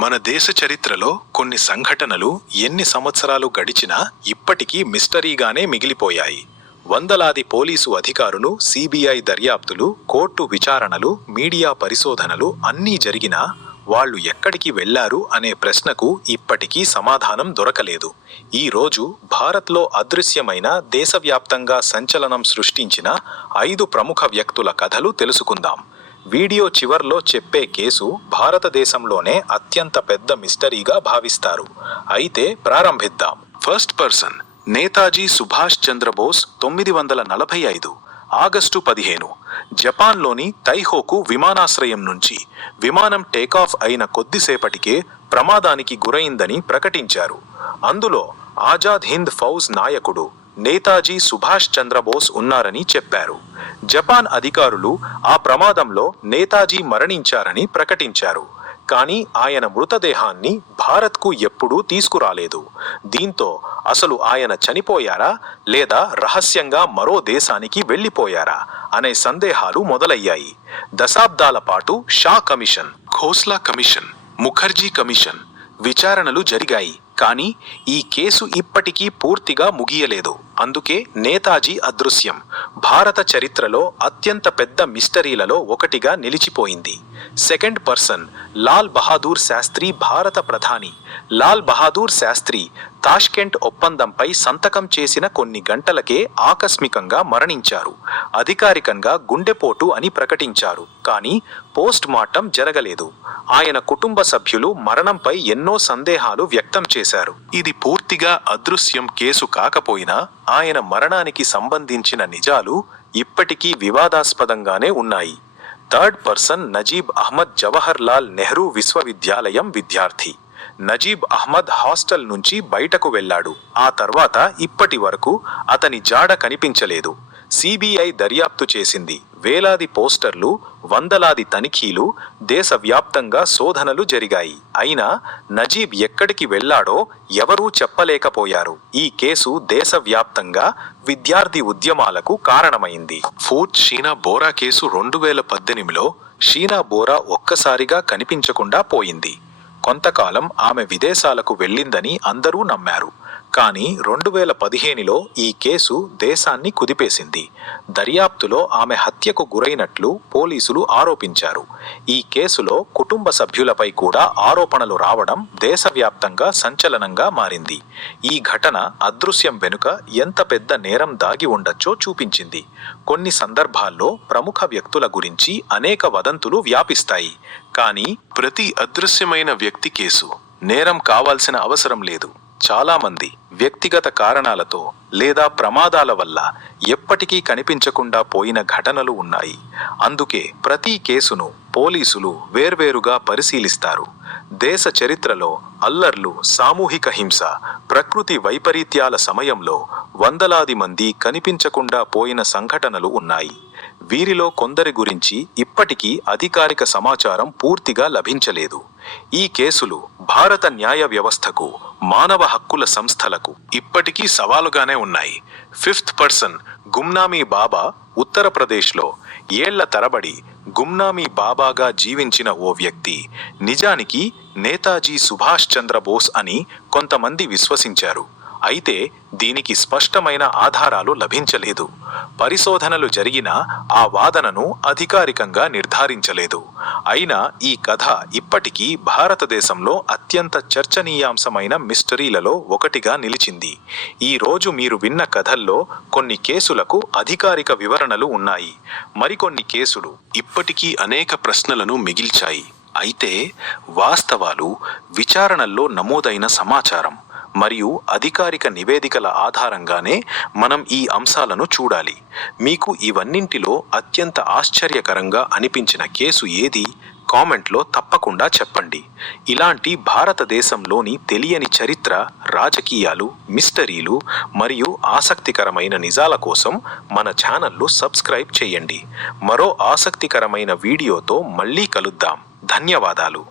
మన దేశ చరిత్రలో కొన్ని సంఘటనలు ఎన్ని సంవత్సరాలు గడిచినా ఇప్పటికీ మిస్టరీగానే మిగిలిపోయాయి. వందలాది పోలీసు అధికారులు, సిబిఐ దర్యాప్తులు, కోర్టు విచారణలు, మీడియా పరిశోధనలు అన్నీ జరిగినా వాళ్ళు ఎక్కడికి వెళ్లారు అనే ప్రశ్నకు ఇప్పటికీ సమాధానం దొరకలేదు. ఈ రోజు భారత్లో అదృశ్యమైన, దేశవ్యాప్తంగా సంచలనం సృష్టించిన 5 ప్రముఖ వ్యక్తుల కథలు తెలుసుకుందాం. వీడియో చివర్లో చెప్పే కేసు భారతదేశంలోనే అత్యంత పెద్ద మిస్టరీగా భావిస్తారు. అయితే ప్రారంభిద్దాం. First person Netaji Subhash Chandra Bose. 1945 August 15 జపాన్లోని తైహోకు విమానాశ్రయం నుంచి విమానం టేకాఫ్ అయిన కొద్దిసేపటికే ప్రమాదానికి గురైందని ప్రకటించారు. అందులో ఆజాద్ హింద్ ఫౌజ్ నాయకుడు నేతాజీ సుభాష్ చంద్రబోస్ ఉన్నారని చెప్పారు. జపాన్ అధికారులు ఆ ప్రమాదంలో నేతాజీ మరణించారని ప్రకటించారు. కానీ ఆయన మృతదేహాన్ని భారత్కు ఎప్పుడూ తీసుకురాలేదు. దీంతో అసలు ఆయన చనిపోయారా లేదా రహస్యంగా మరో దేశానికి వెళ్లిపోయారా అనే సందేహాలు మొదలయ్యాయి. దశాబ్దాల పాటు Shah commission, Khosla commission, Mukherjee commission విచారణలు జరిగాయి. కానీ ఈ కేసు ఇప్పటికీ పూర్తిగా ముగియలేదు. అందుకే నేతాజీ అదృశ్యం భారత చరిత్రలో అత్యంత పెద్ద మిస్టరీలలో ఒకటిగా నిలిచిపోయింది. Second person Lal Bahadur Shastri. భారత ప్రధాని లాల్ బహాదూర్ శాస్త్రి తాష్కెంట్ ఒప్పందంపై సంతకం చేసిన కొన్ని గంటలకే ఆకస్మికంగా మరణించారు. అధికారికంగా గుండెపోటు అని ప్రకటించారు. కానీ పోస్ట్ మార్టం జరగలేదు. ఆయన కుటుంబ సభ్యులు మరణంపై ఎన్నో సందేహాలు వ్యక్తం చేశారు. ఇది పూర్తిగా అదృశ్యం కేసు కాకపోయినా ఆయన మరణానికి సంబంధించిన నిజాలు ఇప్పటికీ వివాదాస్పదంగానే ఉన్నాయి. Third person Najeeb Ahmed. Jawaharlal Nehru విశ్వవిద్యాలయం విద్యార్థి. నజీబ్ అహ్మద్ హాస్టల్ నుంచి బయటకు వెళ్లాడు. ఆ తర్వాత ఇప్పటి వరకు అతని జాడ కనిపించలేదు. సిబిఐ దర్యాప్తు చేసింది. వేలాది పోస్టర్లు, వందలాది తనిఖీలు, దేశవ్యాప్తంగా శోధనలు జరిగాయి. అయినా నజీబ్ ఎక్కడికి వెళ్లాడో ఎవరూ చెప్పలేకపోయారు. ఈ కేసు దేశవ్యాప్తంగా విద్యార్థి ఉద్యమాలకు కారణమైంది. Fourth Sheena Bora case. 2018లో షీనా బోరా ఒక్కసారిగా కనిపించకుండా పోయింది. కొంతకాలం ఆమె విదేశాలకు వెళ్ళిందని అందరూ నమ్మారు. కానీ 2015లో ఈ కేసు దేశాన్ని కుదిపేసింది. దర్యాప్తులో ఆమె హత్యకు గురైనట్లు పోలీసులు ఆరోపించారు. ఈ కేసులో కుటుంబ సభ్యులపై కూడా ఆరోపణలు రావడం దేశవ్యాప్తంగా సంచలనంగా మారింది. ఈ ఘటన అదృశ్యం వెనుక ఎంత పెద్ద నేరం దాగి ఉండొచ్చో చూపించింది. కొన్ని సందర్భాల్లో ప్రముఖ వ్యక్తుల గురించి అనేక వదంతులు వ్యాపిస్తాయి. కానీ ప్రతి అదృశ్యమైన వ్యక్తి కేసు నేరం కావాల్సిన అవసరం లేదు. చాలామంది వ్యక్తిగత కారణాలతో లేదా ప్రమాదాల వల్ల ఎప్పటికీ కనిపించకుండా పోయిన ఘటనలు ఉన్నాయి. అందుకే ప్రతి కేసును పోలీసులు వేర్వేరుగా పరిశీలిస్తారు. దేశ చరిత్రలో అల్లర్లు, సామూహిక హింస, ప్రకృతి వైపరీత్యాల సమయంలో వందలాది మంది కనిపించకుండా పోయిన సంఘటనలు ఉన్నాయి. వీరిలో కొందరి గురించి ఇప్పటికీ అధికారిక సమాచారం పూర్తిగా లభించలేదు. ఈ కేసులు భారత న్యాయ వ్యవస్థకు, మానవ హక్కుల సంస్థలకు ఇప్పటికీ సవాలుగానే ఉన్నాయి. ఫిఫ్త్ పర్సన్ గుమ్నామీ బాబా. ఉత్తరప్రదేశ్లో ఏళ్ల తరబడి గుమ్నామీ బాబాగా జీవించిన ఓ వ్యక్తి నిజానికి నేతాజీ సుభాష్ చంద్రబోస్ అని కొంతమంది విశ్వసించారు. అయితే దీనికి స్పష్టమైన ఆధారాలు లభించలేదు. పరిశోధనలు జరిగినా ఆ వాదనను అధికారికంగా నిర్ధారించలేదు. అయినా ఈ కథ ఇప్పటికీ భారతదేశంలో అత్యంత చర్చనీయాంశమైన మిస్టరీలలో ఒకటిగా నిలిచింది. ఈ రోజు మీరు విన్న కథల్లో కొన్ని కేసులకు అధికారిక వివరణలు ఉన్నాయి. మరికొన్ని కేసులు ఇప్పటికీ అనేక ప్రశ్నలను మిగిల్చాయి. అయితే వాస్తవాలు, విచారణల్లో నమోదైన సమాచారం మరియు అధికారిక నివేదికల ఆధారంగానే మనం ఈ అంశాలను చూడాలి. మీకు ఇవన్నింటిలో అత్యంత ఆశ్చర్యకరంగా అనిపించిన కేసు ఏది? కామెంట్లో తప్పకుండా చెప్పండి. ఇలాంటి భారతదేశంలోని తెలియని చరిత్ర, రాజకీయాలు, మిస్టరీలు మరియు ఆసక్తికరమైన నిజాల కోసం మన ఛానల్ను సబ్స్క్రైబ్ చేయండి. మరో ఆసక్తికరమైన వీడియోతో మళ్ళీ కలుద్దాం. ధన్యవాదాలు.